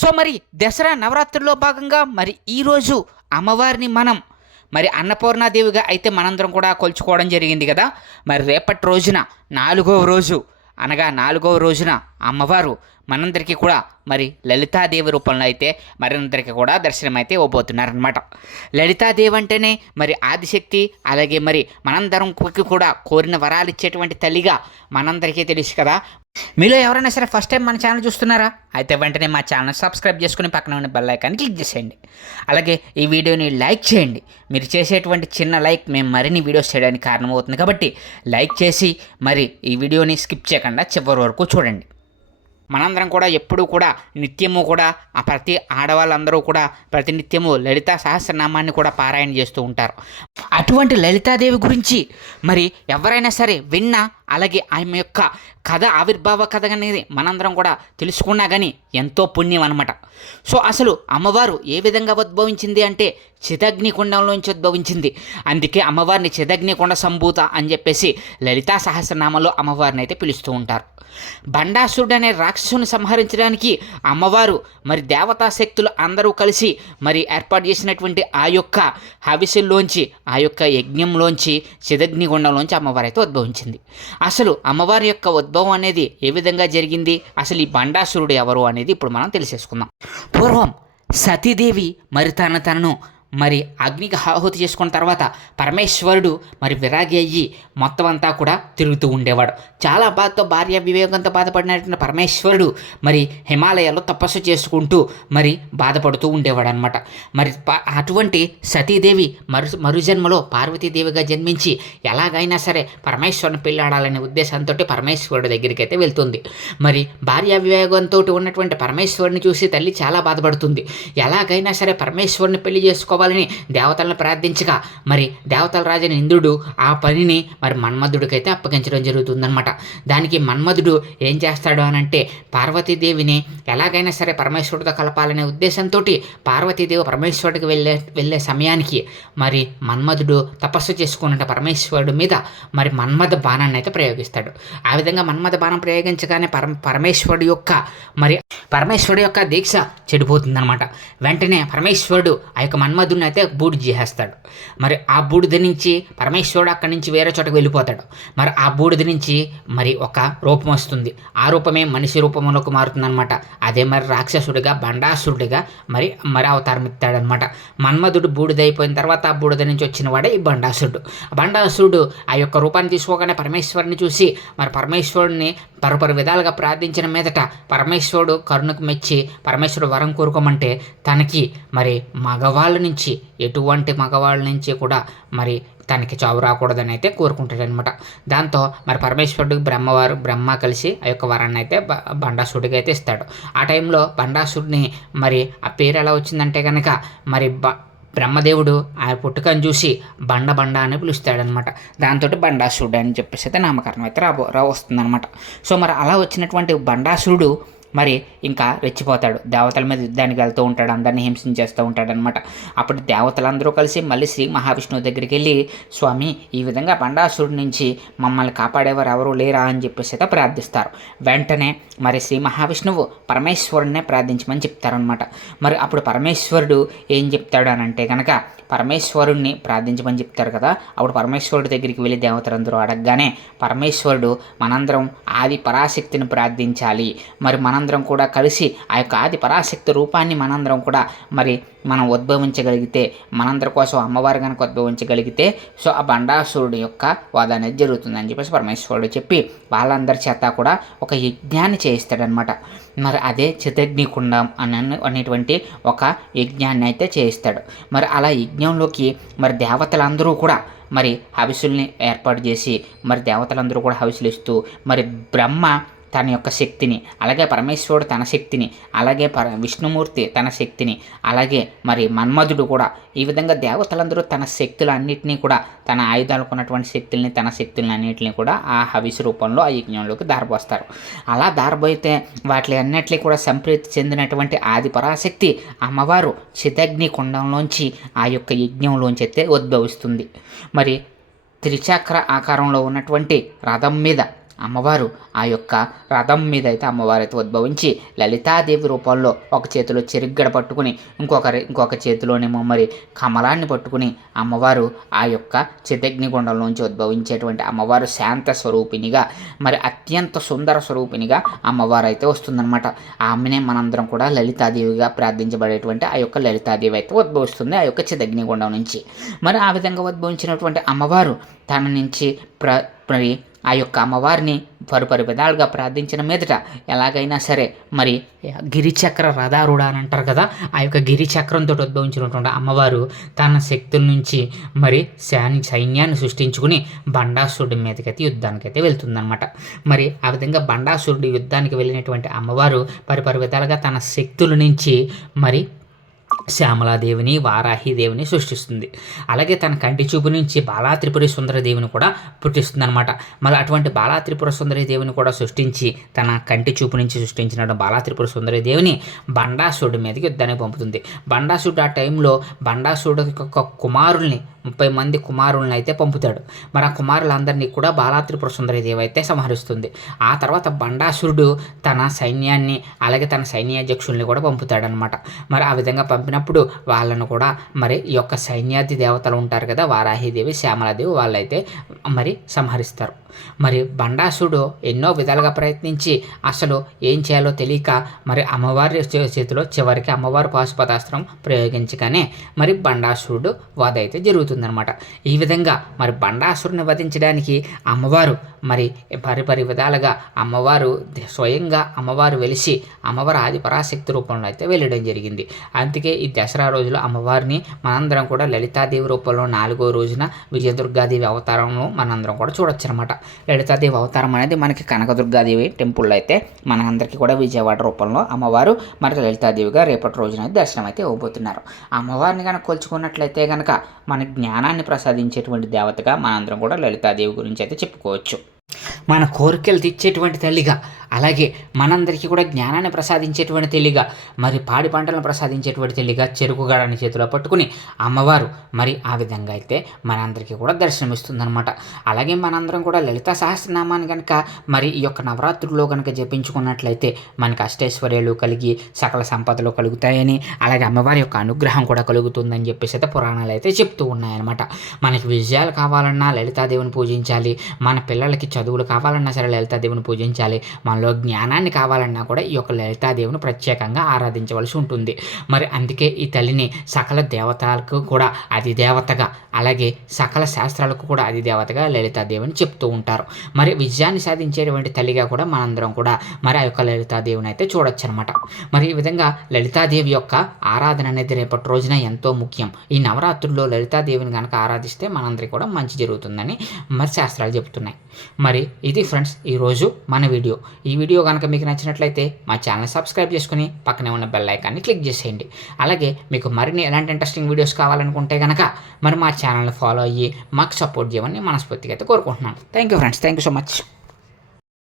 So మరి దసరా నవరాత్రుల్లో భాగంగా మరి ఈరోజు అమ్మవారిని మనం మరి అన్నపూర్ణాదేవిగా అయితే మనందరం కూడా కొలుచుకోవడం జరిగింది కదా. మరి రేపటి రోజున 4వ రోజు అనగా 4వ రోజున అమ్మవారు మనందరికీ కూడా మరి లలితాదేవి రూపంలో అయితే మనందరికీ కూడా దర్శనం అయితే ఇవ్వబోతున్నారనమాట. లలితాదేవి అంటేనే మరి ఆదిశక్తి, అలాగే మరి మనందరంకి కూడా కోరిన వరాలు ఇచ్చేటువంటి తల్లిగా మనందరికీ తెలుసు కదా. మీలో ఎవరైనా సరే ఫస్ట్ టైం మన ఛానల్ చూస్తున్నారా అయితే వెంటనే మా ఛానల్ సబ్స్క్రైబ్ చేసుకుని పక్కన ఉన్న బెల్ ఐకాన్ని క్లిక్ చేసేయండి. అలాగే ఈ వీడియోని లైక్ చేయండి. మీరు చేసేటువంటి చిన్న లైక్ మేము మరిన్ని వీడియోస్ చేయడానికి కారణమవుతుంది కాబట్టి లైక్ చేసి మరి ఈ వీడియోని స్కిప్ చేయకుండా చివరి వరకు చూడండి. మనందరం కూడా ఎప్పుడూ కూడా నిత్యము కూడా ఆ ప్రతి ఆడవాళ్ళందరూ కూడా ప్రతినిత్యము లలితా సహస్రనామాన్ని కూడా పారాయణ చేస్తూ ఉంటారు. అటువంటి లలితాదేవి గురించి మరి ఎవరైనా సరే విన్నా, అలాగే ఆమె యొక్క కథ, ఆవిర్భావ కథ అనేది మనందరం కూడా తెలుసుకున్నా కానీ ఎంతో పుణ్యం అనమాట. సో అసలు అమ్మవారు ఏ విధంగా ఉద్భవించింది అంటే చిదగ్నికుండంలోంచి ఉద్భవించింది. అందుకే అమ్మవారిని చిదగ్నికుండ సంభూత అని చెప్పేసి లలితా సహస్రనామంలో అమ్మవారిని అయితే పిలుస్తూ ఉంటారు. బండాసురుడు అనే రాక్షసుని సంహరించడానికి అమ్మవారు మరి దేవతా శక్తులు అందరూ కలిసి మరి ఏర్పాటు చేసినటువంటి ఆ యొక్క హవిస్సుల్లోంచి, ఆ యొక్క యజ్ఞంలోంచి, చిదగ్నిగుండంలోంచి అమ్మవారు అయితే ఉద్భవించింది. అసలు అమ్మవారి యొక్క ఉద్భవం అనేది ఏ విధంగా జరిగింది, అసలు ఈ బండాసురుడు ఎవరు అనేది ఇప్పుడు మనం తెలిసేసుకుందాం. పూర్వం సతీదేవి మరి తనను మరి అగ్నికి ఆహుతి చేసుకున్న తర్వాత పరమేశ్వరుడు మరి విరాగి అయ్యి మొత్తం అంతా కూడా తిరుగుతూ ఉండేవాడు. చాలా బాధతో, భార్య వివేకంతో బాధపడినటువంటి పరమేశ్వరుడు మరి హిమాలయాల్లో తపస్సు చేసుకుంటూ మరి బాధపడుతూ ఉండేవాడు అనమాట. మరి అటువంటి సతీదేవి మరుజన్మలో పార్వతీదేవిగా జన్మించి ఎలాగైనా సరే పరమేశ్వరుని పెళ్ళాడాలనే ఉద్దేశంతో పరమేశ్వరుడి దగ్గరికి అయితే వెళ్తుంది. మరి భార్య వివేకంతో ఉన్నటువంటి పరమేశ్వరుని చూసి తల్లి చాలా బాధపడుతుంది. ఎలాగైనా సరే పరమేశ్వరుని పెళ్లి చేసుకోవాలి దేవతలను ప్రార్థించగా మరి దేవతల రాజైన ఇంద్రుడు ఆ పనిని మరి మన్మధుడికైతే అప్పగించడం జరుగుతుందన్నమాట. దానికి మన్మధుడు ఏం చేస్తాడు అనంటే పార్వతీదేవిని ఎలాగైనా సరే పరమేశ్వరుడితో కలపాలనే ఉద్దేశంతో పార్వతీదేవి పరమేశ్వరుడికి వెళ్ళే సమయానికి మరి మన్మధుడు తపస్సు చేసుకున్న పరమేశ్వరుడు మీద మరి మన్మథ బాణాన్ని అయితే ప్రయోగిస్తాడు. ఆ విధంగా మన్మథ బాణం ప్రయోగించగానే పరమేశ్వరుడు యొక్క దీక్ష చెడిపోతుందన్నమాట. వెంటనే పరమేశ్వరుడు ఆ యొక్క మన్మధుడిని అయితే బూడిద చేసేస్తాడు. మరి ఆ బూడిద నుంచి పరమేశ్వరుడు అక్కడి నుంచి వేరే చోటకు వెళ్ళిపోతాడు. మరి ఆ బూడిద నుంచి మరి ఒక రూపం వస్తుంది. ఆ రూపమే మనిషి రూపంలోకి మారుతుందన్నమాట. అదే మరి రాక్షసుడిగా, బండాసురుడిగా మరి అవతారం ఎత్తాడనమాట. మన్మధుడు బూడిద అయిపోయిన తర్వాత ఆ బూడిద నుంచి వచ్చిన వాడే ఈ బండాసురుడు ఆ యొక్క రూపాన్ని తీసుకోగానే పరమేశ్వరుని చూసి మరి పరమేశ్వరుడిని పరపరు విధాలుగా ప్రార్థించిన మీదట పరమేశ్వరుడు కరుణకు మెచ్చి పరమేశ్వరుడు వరం కోరుకోమంటే తనకి మరి ఎటువంటి మగవాళ్ళ నుంచి కూడా మరి తనకి చావు రాకూడదని అయితే కోరుకుంటాడనమాట. దాంతో మరి పరమేశ్వరుడికి బ్రహ్మ కలిసి ఆ యొక్క వరాన్ని అయితే బండాసురుడికి అయితే ఇస్తాడు. ఆ టైంలో బండాసురుడిని మరి ఆ పేరు ఎలా వచ్చిందంటే కనుక మరి బ్రహ్మదేవుడు ఆ పుట్టుకను చూసి బండ అని పిలుస్తాడనమాట. దాంతో బండాసురుడు అని చెప్పేసి అయితే నామకరణం అయితే వస్తుందన్నమాట. సో మరి అలా వచ్చినటువంటి బండాసురుడు మరి ఇంకా రెచ్చిపోతాడు. దేవతల మీద యుద్ధానికి వెళ్తూ ఉంటాడు, అందరినీ హింసించేస్తూ ఉంటాడనమాట. అప్పుడు దేవతలందరూ కలిసి మళ్ళీ శ్రీ మహావిష్ణువు దగ్గరికి వెళ్ళి, స్వామి ఈ విధంగా బండాసురుడి నుంచి మమ్మల్ని కాపాడేవారు ఎవరు లేరా అని చెప్పేసి అయితే ప్రార్థిస్తారు. వెంటనే మరి శ్రీ మహావిష్ణువు పరమేశ్వరుడినే ప్రార్థించమని చెప్తారనమాట. మరి అప్పుడు పరమేశ్వరుడు ఏం చెప్తాడు అని అంటే కనుక పరమేశ్వరుణ్ణి ప్రార్థించమని చెప్తారు కదా. అప్పుడు పరమేశ్వరుడి దగ్గరికి వెళ్ళి దేవతలందరూ అడగగానే పరమేశ్వరుడు మనందరం ఆది పరాశక్తిని ప్రార్థించాలి, మరి మనందరం కూడా కలిసి ఆ యొక్క ఆది పరాశక్తి రూపాన్ని మనందరం కూడా మరి మనం ఉద్భవించగలిగితే, మనందరి కోసం అమ్మవారు కనుక ఉద్భవించగలిగితే సో ఆ బండాసురుడు యొక్క వధ అనేది జరుగుతుందని చెప్పేసి పరమేశ్వరుడు చెప్పి వాళ్ళందరి చేత కూడా ఒక యజ్ఞాన్ని చేయిస్తాడనమాట. మరి అదే చిదగ్నికుండం అనేటువంటి ఒక యజ్ఞాన్ని అయితే చేయిస్తాడు. మరి అలా యజ్ఞంలోకి మరి దేవతలందరూ కూడా మరి హవిసుల్ని ఏర్పాటు చేసి మరి దేవతలందరూ కూడా హవిసులు ఇస్తూ మరి బ్రహ్మ తన యొక్క శక్తిని, అలాగే పరమేశ్వరుడు తన శక్తిని, అలాగే విష్ణుమూర్తి తన శక్తిని, అలాగే మరి మన్మధుడు కూడా ఈ విధంగా దేవతలందరూ తన శక్తులన్నింటినీ కూడా, తన ఆయుధాలకు శక్తుల్ని, తన శక్తులని అన్నింటినీ కూడా ఆ హవిసు రూపంలో ఆ యజ్ఞంలోకి దారపోస్తారు. అలా దారబోయితే వాటి అన్నింటినీ కూడా సంప్రీతి చెందినటువంటి ఆది పరాశక్తి అమ్మవారు చిదగ్ని కుండంలోంచి ఆ యొక్క యజ్ఞంలోంచి అయితే ఉద్భవిస్తుంది. మరి త్రిచక్ర ఆకారంలో ఉన్నటువంటి రథం మీద అమ్మవారు ఆ యొక్క రథం మీద అయితే అమ్మవారు అయితే ఉద్భవించి లలితాదేవి రూపంలో ఒక చేతిలో చెరిగ్గడ పట్టుకుని ఇంకొక చేతిలోనేమో మరి కమలాన్ని పట్టుకుని అమ్మవారు ఆ యొక్క చిదగ్నిగుండం నుంచి ఉద్భవించేటువంటి అమ్మవారు శాంత స్వరూపినిగా మరి అత్యంత సుందర స్వరూపినిగా అమ్మవారు అయితే వస్తుందన్నమాట. ఆమెనే మనందరం కూడా లలితాదేవిగా ప్రార్థించబడేటువంటి ఆ యొక్క లలితాదేవి అయితే ఉద్భవిస్తుంది ఆ యొక్క చిదగ్నిగుండం నుంచి. మరి ఆ విధంగా ఉద్భవించినటువంటి అమ్మవారు తన నుంచి మరి ఆ యొక్క అమ్మవారిని పరిపరి విధాలుగా ప్రార్థించిన మీదట ఎలాగైనా సరే మరి గిరిచక్ర రథారూఢ అని అంటారు కదా, ఆ యొక్క గిరిచక్రంతో ఉద్భవించినటువంటి అమ్మవారు తన శక్తుల నుంచి మరి సైన్యాన్ని సృష్టించుకుని బండాసురుడి మీదకైతే యుద్ధానికైతే వెళ్తుందన్నమాట. మరి ఆ విధంగా బండాసురుడి యుద్ధానికి వెళ్ళినటువంటి అమ్మవారు పరిపరి విధాలుగా తన శక్తుల నుంచి మరి శ్యామలాదేవిని వారాహిదేవిని సృష్టిస్తుంది. అలాగే తన కంటి చూపు నుంచి బాలా త్రిపుర సుందరి దేవిని కూడా పుట్టిస్తుంది అనమాట. మరి అటువంటి బాలా త్రిపుర సుందరి దేవిని కూడా సృష్టించి తన కంటి చూపు నుంచి సృష్టించిన బాలా త్రిపుర సుందరి దేవిని బండాసురుడి మీదకి యుద్ధానికి పంపుతుంది. బండాసురుడు ఆ టైంలో బండాసురుడు యొక్క కుమారుల్ని 30 మంది కుమారులను అయితే పంపుతాడు. మరి ఆ కుమారులందరినీ కూడా బాలా త్రిపుర సుందరి దేవి అయితే సంహరిస్తుంది. ఆ తర్వాత బండాసురుడు తన సైన్యాన్ని అలాగే తన సైన్యాధ్యక్షుల్ని కూడా పంపుతాడనమాట. మరి ఆ విధంగా పంపినప్పుడు వాళ్ళను కూడా మరి ఈ యొక్క సైన్యాధి దేవతలు ఉంటారు కదా, వారాహిదేవి శ్యామలాదేవి, వాళ్ళైతే మరి సంహరిస్తారు. మరి బండాసురుడు ఎన్నో విధాలుగా ప్రయత్నించి అసలు ఏం చేయాలో తెలియక మరి అమ్మవారి చేతిలో చివరికి అమ్మవారు పాశుపతాస్త్రం ప్రయోగించగానే మరి బండాసురుడు వధ అయితే జరుగుతుందనమాట. ఈ విధంగా మరి బండాసురుని వధించడానికి అమ్మవారు మరి పరిపరి విధాలుగా అమ్మవారు స్వయంగా అమ్మవారు వెలిసి అమ్మవారు ఆది పరాశక్తి రూపంలో అయితే వెళ్ళడం జరిగింది. అందుకే ఈ దసరా రోజులో అమ్మవారిని మనందరం కూడా లలితాదేవి రూపంలో 4వ రోజున విజయదుర్గాదేవి అవతారంలో మనందరం కూడా చూడొచ్చు అనమాట. లలితాదేవి అవతారం అనేది మనకి కనకదుర్గాదేవి టెంపుల్లో అయితే మనందరికీ కూడా విజయవాడ రూపంలో అమ్మవారు మరి లలితాదేవిగా రేపటి రోజున దర్శనం అయితే ఇవ్వబోతున్నారు. అమ్మవారిని కనుక కొలుచుకున్నట్లయితే కనుక మన జ్ఞానాన్ని ప్రసాదించేటువంటి దేవతగా మనందరం కూడా లలితాదేవి గురించి అయితే చెప్పుకోవచ్చు. మన కోరికలు తెచ్చేటువంటి తల్లిగా, అలాగే మనందరికీ కూడా జ్ఞానాన్ని ప్రసాదించేటువంటి తల్లిగా, మరి పాడి పంటలను ప్రసాదించేటువంటి తల్లిగా చెరుకు గడాన్ని చేతిలో పట్టుకుని అమ్మవారు మరి ఆ విధంగా అయితే మనందరికీ కూడా దర్శనమిస్తుందన్నమాట. అలాగే మనందరం కూడా లలితా సహస్రనామాన్ని కనుక మరి ఈ యొక్క నవరాత్రుల్లో కనుక జపించుకున్నట్లయితే మనకి అష్టైశ్వర్యాలు కలిగి సకల సంపదలు కలుగుతాయని, అలాగే అమ్మవారి యొక్క అనుగ్రహం కూడా కలుగుతుందని చెప్పేసి అయితే పురాణాలు అయితే చెప్తూ ఉన్నాయన్నమాట. మనకి విజయాలు కావాలన్నా లలితాదేవిని పూజించాలి, మన పిల్లలకి చదువులు కావాలన్నా సరే లలితాదేవిని పూజించాలి, మనలో జ్ఞానాన్ని కావాలన్నా కూడా ఈ యొక్క లలితాదేవిని ప్రత్యేకంగా ఆరాధించవలసి ఉంటుంది. మరి అందుకే ఈ తల్లిని సకల దేవతలకు కూడా అది దేవతగా, అలాగే సకల శాస్త్రాలకు కూడా అది దేవతగా లలితాదేవిని చెప్తూ ఉంటారు. మరి విజయాన్ని సాధించేటువంటి తల్లిగా కూడా మనందరం కూడా మరి ఆ యొక్క లలితాదేవిని అయితే చూడొచ్చు అనమాట. మరి ఈ విధంగా లలితాదేవి యొక్క ఆరాధన అనేది రేపటి రోజున ఎంతో ముఖ్యం. ఈ నవరాత్రుల్లో లలితాదేవిని కనుక ఆరాధిస్తే మనందరికీ కూడా మంచి జరుగుతుందని మరి శాస్త్రాలు చెప్తున్నాయి. మరి ఇది ఫ్రెండ్స్ ఈరోజు మన వీడియో. ఈ వీడియో కనుక మీకు నచ్చినట్లయితే మా ఛానల్ సబ్స్క్రైబ్ చేసుకుని పక్కనే ఉన్న బెల్ ఐకాన్ని క్లిక్ చేసేయండి. అలాగే మీకు మరిన్ని ఎలాంటి ఇంట్రెస్టింగ్ వీడియోస్ కావాలనుకుంటే కనుక మరి మా ఛానల్ని ఫాలో అయ్యి మాకు సపోర్ట్ చేయమని మనస్ఫూర్తిగా అయితే కోరుకుంటున్నాను. Thank you friends, thank you so much.